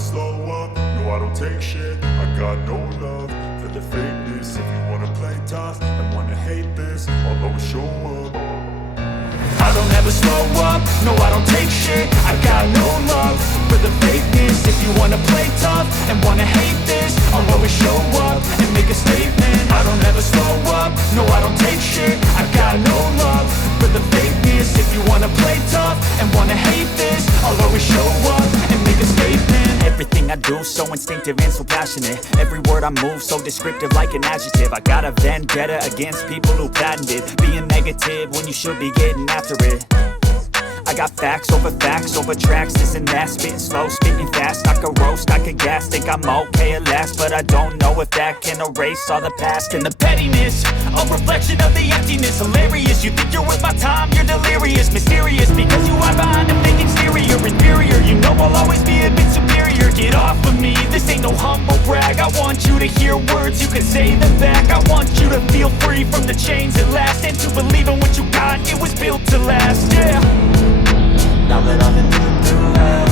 slow up, no I don't take shit. I got no love for the fakeness. If you wanna play tough and wanna hate this, I'll always show up. I don't ever slow up, no I don't take shit. I got no love for the fakeness. If you wanna play tough and wanna hate this, I'll always show up and make a statement. I don't ever slow up, no I don't take shit. I got no love for the fakeness. If you wanna play tough and wanna hate this, I'll always show up and make a statement. Everything I do so instinctive and so passionate. Every word I move so descriptive like an adjective. I got a vendetta against people who patented being negative when you should be getting after it. I got facts over tracks, this and that. Spitting slow, spitting fast, I could roast, I could gas. Think I'm okay at last, but I don't know if that can erase all the past. And the pettiness, a reflection of the emptiness. Hilarious, you think you're worth my time, you're delirious. Mysterious, because you are behind a fake exterior. Inferior, you know I'll always be a bit superior. Get off of me, this ain't no humble brag. I want you to hear words, you can say them back. I want you to feel free from the chains at last, and to believe in what you got, it was built to last, yeah. Now that I've been through hell,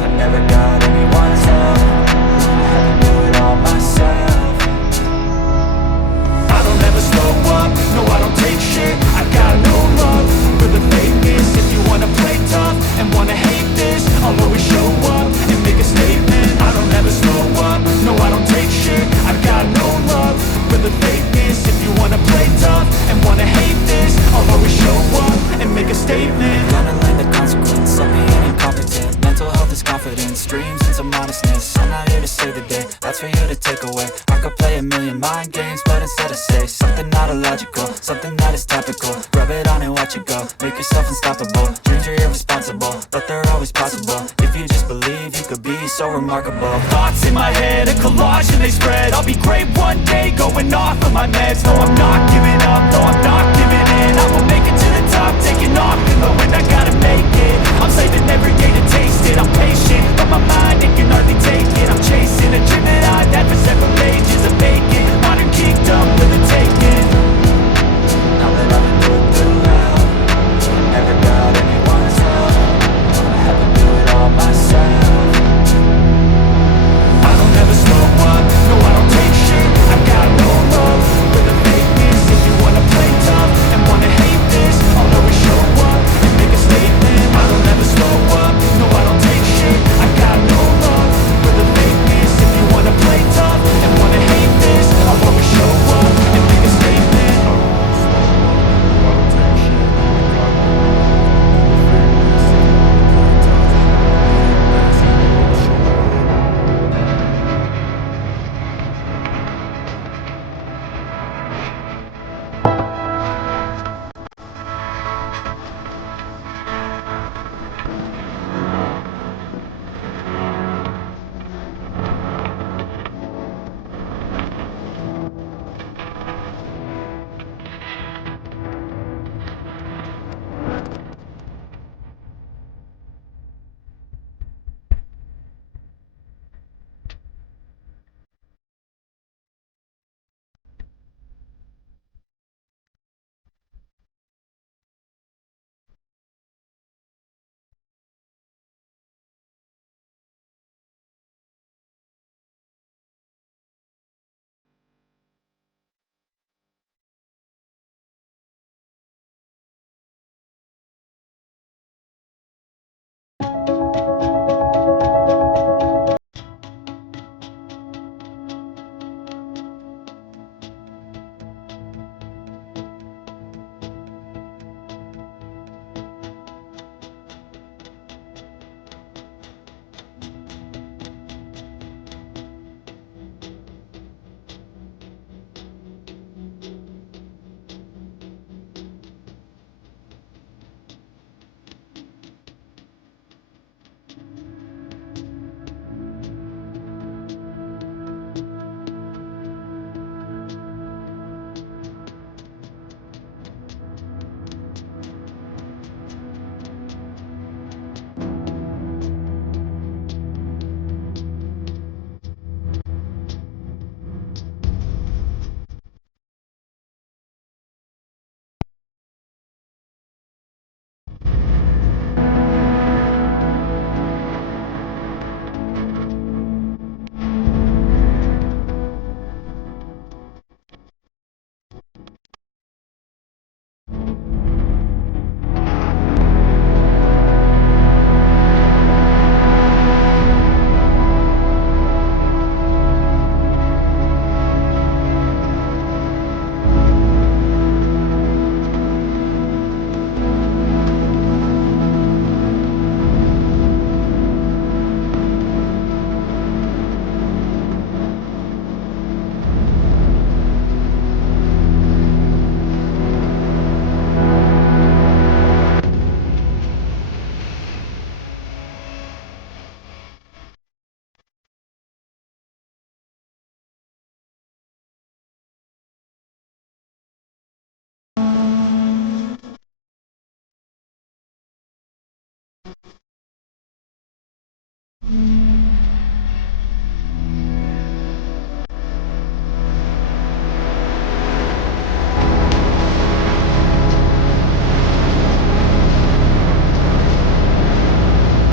I never got anyone's help. I had to do it all myself. I don't ever slow up, no I don't take shit. I got no love for the fakeness. If you wanna play tough and wanna hate this, I'll always show up and make a statement. I don't ever slow up, no I don't take shit. I got no love for the fakeness. If you wanna play tough and wanna hate this, I'll always show up and make a statement. Gonna learn the consequence of being incompetent. Mental health is confidence, dreams and some modestness. I'm not here to save the day, that's for you to take away. I could play a million mind games, but instead I say something not illogical, something that is topical. Rub it on and watch it go, make yourself unstoppable. Dreams are irresponsible, but they're always possible. If you just believe, you could be so remarkable. Thoughts in my head, a collage and they spread. I'll be great one day, going off of my meds. No, I'm not giving up, no, I'm not giving in. I will make it to the top, taking off in the wind, I gotta make it. I'm saving every day to taste it, I'm patient.